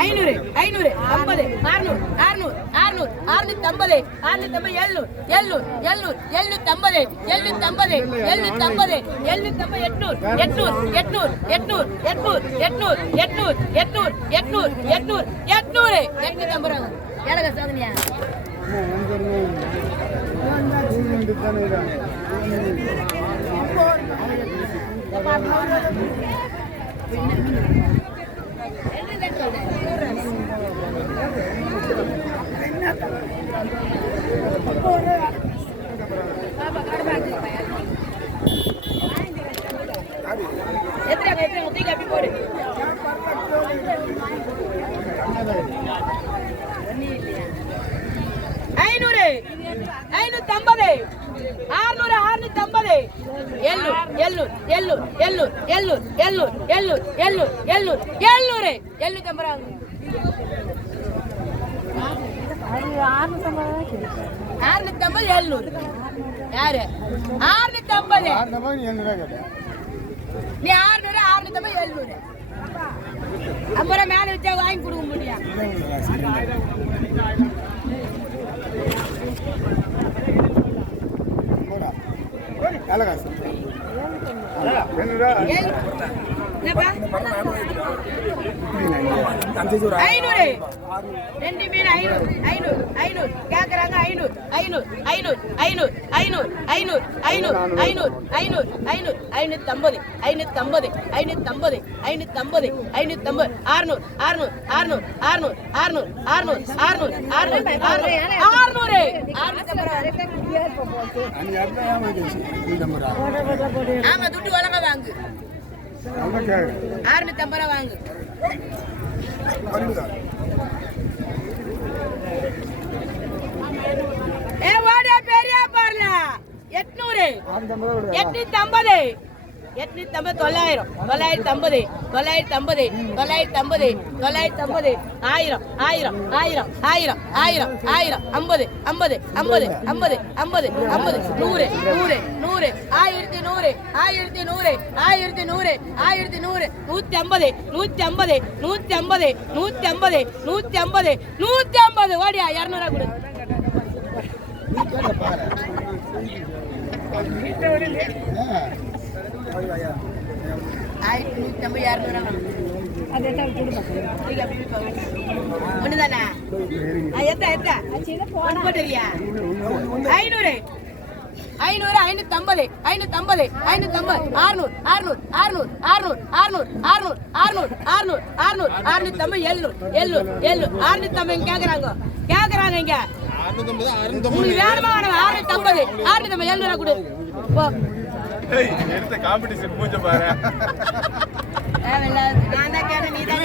ஐநூறு ஐநூறு 50 600 600 600 650 650 700 700 700 750 750 750 800 800 800 800 800 800 800 800 800 850 ஏழக சாதனையா ஐநூறு 550 600 650 700 700 700 700 700 700 யாரு 650 நீ 600 650 700 அப்புறம் மேல வச்சா வாங்கி கொடுக்க முடியும் ஐநூறு ரெண்டு மீன் 500 500 கேக்குறாங்க 500 500 500 500 500 500 500 500 500 500 550 550 550 550 550 600 600 600 600 600 600 600 ஆமா துட்டு வழங்க வாங்கு 650 வாங்கு ஏ வாடா பெரிய பார்ல 800 850 850 950 950 950 950 1000 1000 1000 1000 1000 1000 50 50 50 50 50 50 100 100 100 1100 1100 1100 1100 150 150 150 150 150 150 வாடியா 200 கொடு ஒண்ணுதானா போட்டுறியா 500 500 550 550 550 600 600 600 600 600 600 600 600 650 700 650 கேக்குறாங்க இங்க உங்களுக்கு வேணுமா 650 650 700 கொடு போ எடுத்த காம்படிஷன் பூஜை பாரு நான் தான் கேட்டேன் நீ தான்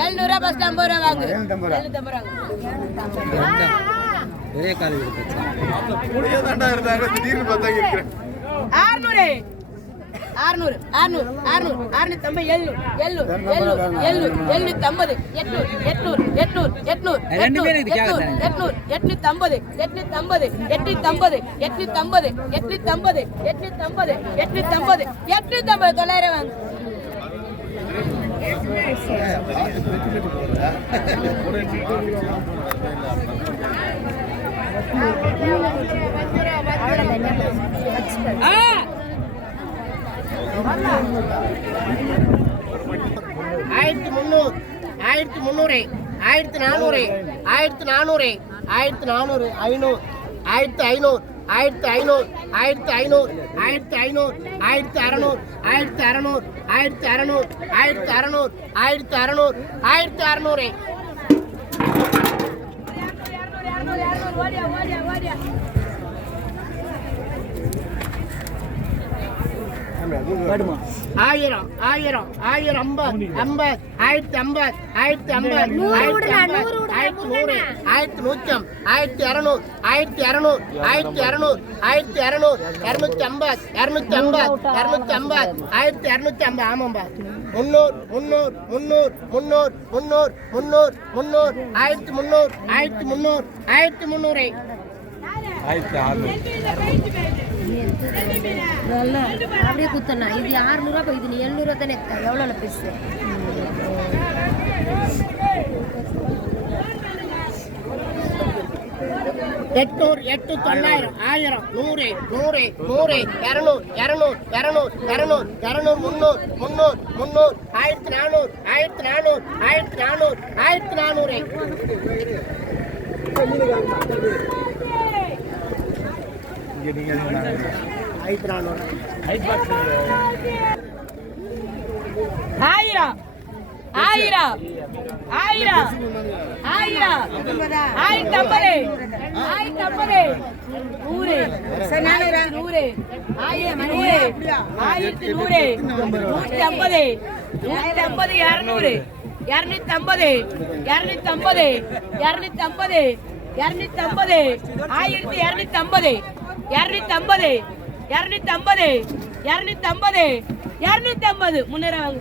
700 பஸ் 50 ரூபாய் வாங்கு 750 ஒரே கால் இருக்கு முடிய தாண்டா இருந்தாங்க திடீர்னு பார்த்தா இருக்கேன் 600 600 600 600 650 700 700 700 800 800 800 800 850 850 850 850 850 850 850 850 900 வாங்க ஆயிரத்தி 300 1400 1400 1400 1500 500 1500 1500 1500 1500 1600 1600 1600 1600 1600 1600 ஆயிரம் ஆயிரம் ஆயிரம் 50 50 1050 1050 1100 1100 1200 1200 1200 1200 250 250 1250 ஆமாம்பா 300 300 300 300 300 300 1300 1300 1300 1600 நல்லா அப்படியே குத்தண்ணா இது 600 இது நீ 700 தானே எவ்வளோ பீஸ் 800 8 900 1000 100 100 100 200 200 200 200 200 300 300 300 1400 1400 1400 ஆயிரம் ஆயிரம் ஆயிரம் ஆயிரம் 1050 1050 100 100 1100 150 250 250 250 250 250 1250 250 250 250 250 முன்னேற வாங்க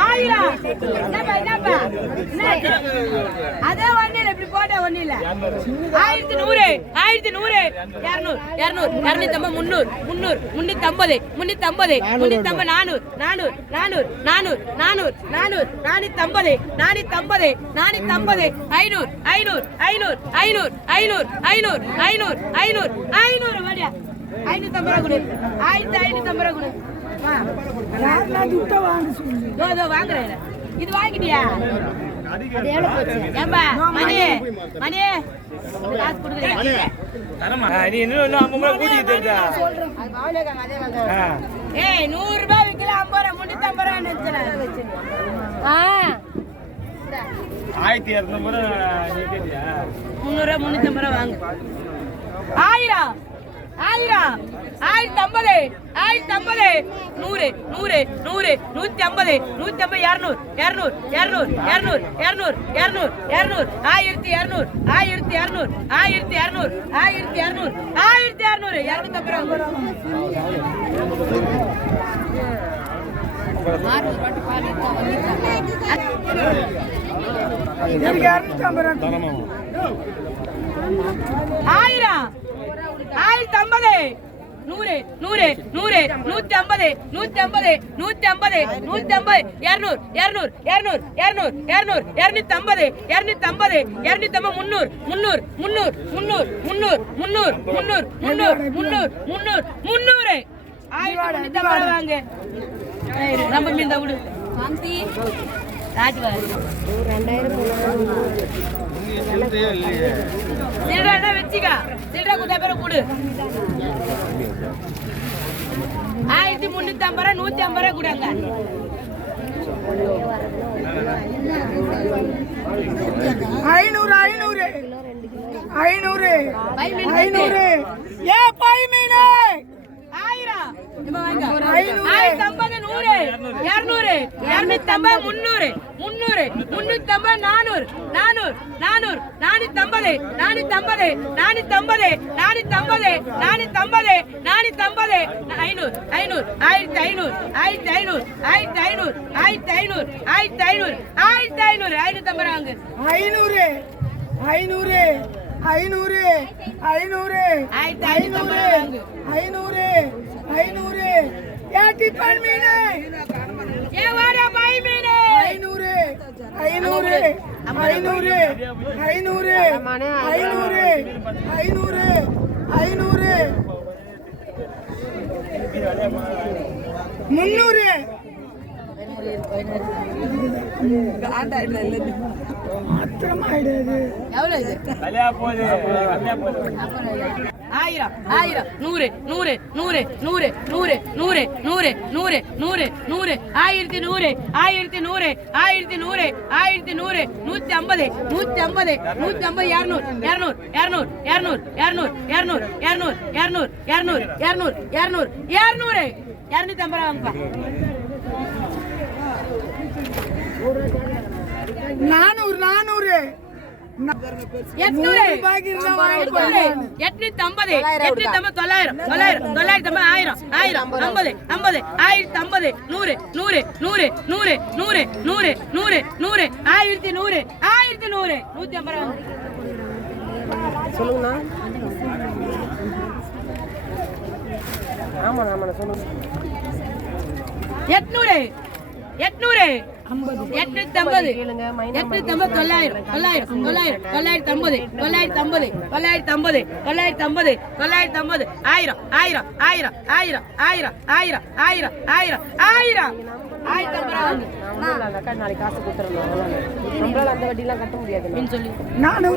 ஆயிரம் அதே ஒண்ணு இப்படி போட்ட ஒண்ணு இல்ல 1100 1100 200 200 250 300 300 350 350 400 400 400 400 400 450 450 450 500 500 500 500 500 500 500 500 வாடியா 550 ரூபாய் கொடு 1550 ரூபாய் கொடு வாங்குறேன் இது வாங்கிட்டியா ஏம்பா மணி மணி காசு கொடுக்குறேன் நீ இன்னும் 50 ரூபாய் கூட்டி தெரிஞ்சா ஏய் 100 ரூபாய் விக்கல 50 ரூபாய் 350 ரூபாய் நினைச்சேன் 1200 கூட நீ கேட்டியா 300 ரூபாய் 350 ரூபாய் வாங்கு 1000 1000 1050 1050 100 100 100 150 150 200 200 200 200 200 200 1200 1200 1200 1200 1200 250 100 100 100 150 150 150 150 200 200 200 200 200 250 250 250 300 300 300 300 300 300 300 300 300 300 வாங்க நம்ம மீன் தான் விடு ராஜ்வாரி 2000 சில்லறை வச்சுக்க சில்லறை குதா பேர கூடு 1350 ரூபாய் 150 ரூபாய் கூடாங்க 500 500 500 ஏ பை மீனே 1000 நம்ம வாங்க 1050 100 200 250 300 300 350 400 400 450 450 450 450 450 450 500 500 1500 1500 1500 1500 1500 1500 550 வாங்க 500 500 500 500 500 500 ஏட்டி பன் மீனே ஏ வாடா பை மீனே 500 500 500 500 500 500 300 எவ்வளவு இது கல்யா போகுது கல்யா போகுது 1000 1000 100 100 100 100 100 100 100 100 100 100 1100 1100 1100 1100 150 150 150 200 200 200 200 200 200 200 200 200 200 200 250 வாங்கப்பா 400 400 எட்நூறு பாக்கி இருந்தா வாங்கிட்டு எட்நூறு போறேன். எட்நூத்தி ஐம்பது தொள்ளாயிரம் தொள்ளாயிரத்தி ஐம்பது ஆயிரம் ஆயிரம் ஐம்பது ஐம்பது ஆயிரத்தி ஐம்பது நூறு நூறு நூறு நூறு நூறு நூறு நூறு நூறு ஆயிரத்தி நூறு ஆயிரத்தி நூறு 150 சொல்லுங்கண்ணா ஆமாண்ணா ஆமாண்ணா சொல்லுங்க எட்நூறு எட்நூறு எட்நூத்தி ஐம்பது எட்நூத்தி ஐம்பது தொள்ளாயிரம் தொள்ளாயிரம் தொள்ளாயிரம் தொள்ளாயிரத்தி ஐம்பது தொள்ளாயிரத்தி ஐம்பது தொள்ளாயிரத்தி ஐம்பது தொள்ளாயிரத்தி ஐம்பது தொள்ளாயிரத்தி ஐம்பது ஆயிரம் ஆயிரம் ஆயிரம் ஆயிரம் ஆயிரம் ஆயிரம் ஆயிரம் ஆயிரம் ஆயிரம் ஆயிரத்தி ஐம்பது நாளைக்கு காசு கொடுத்துருந்தோம் நம்மளால அந்த வட்டிலாம் கட்ட முடியாது சொல்லி நானூறு